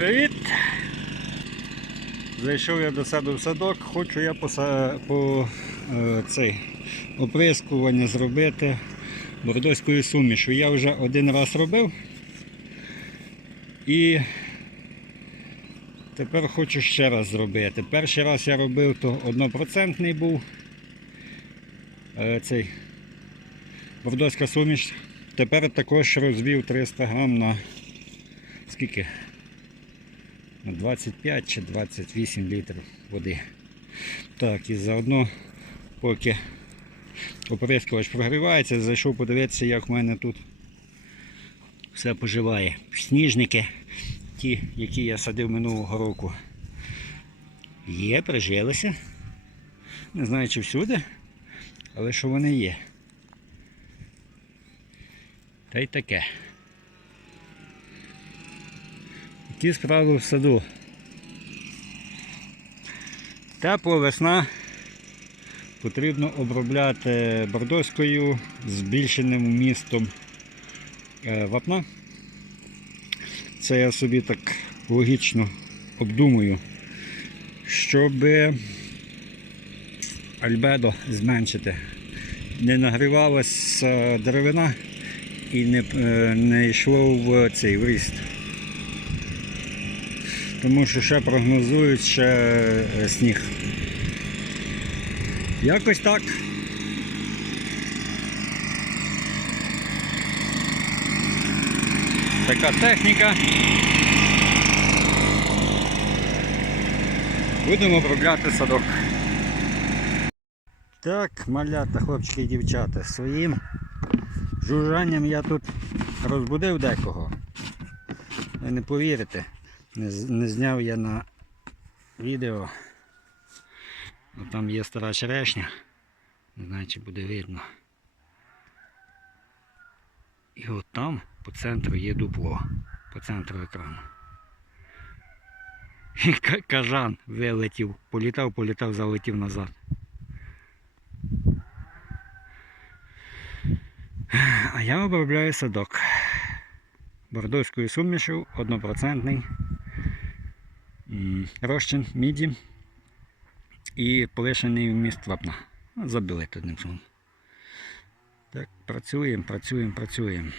Привіт! Зайшов я до саду в садок, хочу я поса... по е, цей, оприскування зробити бордоською сумішу. Я вже один раз робив і тепер хочу ще раз зробити. Перший раз я робив, то однопроцентний був е, цей бордоська суміш. Тепер також розвів 300 грам на скільки? На 25 чи 28 літрів води. Так, і заодно, поки оприскувач прогрівається, зайшов подивитися, як в мене тут все поживає. Сніжники, ті, які я садив минулого року, є, прижилися. Не знаю, чи всюди, але що вони є. Та й таке. Які справи в саду. Тепла весна. Потрібно обробляти бордоською збільшеним вмістом е, вапна. Це я собі так логічно обдумую, щоб альбедо зменшити. Не нагрівалася деревина і не, е, не йшло в цей в ріст. Тому що ще прогнозують ще е, сніг. Якось так. Така техніка. Будемо обробляти садок. Так, малята, хлопчики і дівчата, своїм жужжанням я тут розбудив декого. Ви не повірите, не, зняв я на відео. Там є стара черешня. Не знаю, чи буде видно. І от там по центру є дупло. По центру екрану. І кажан вилетів, політав, політав, залетів назад. А я обробляю садок. Бордовською сумішю однопроцентний розчин міді і полишений вміст вапна. Забили Забили одним словом. Так, працюємо, працюємо, працюємо.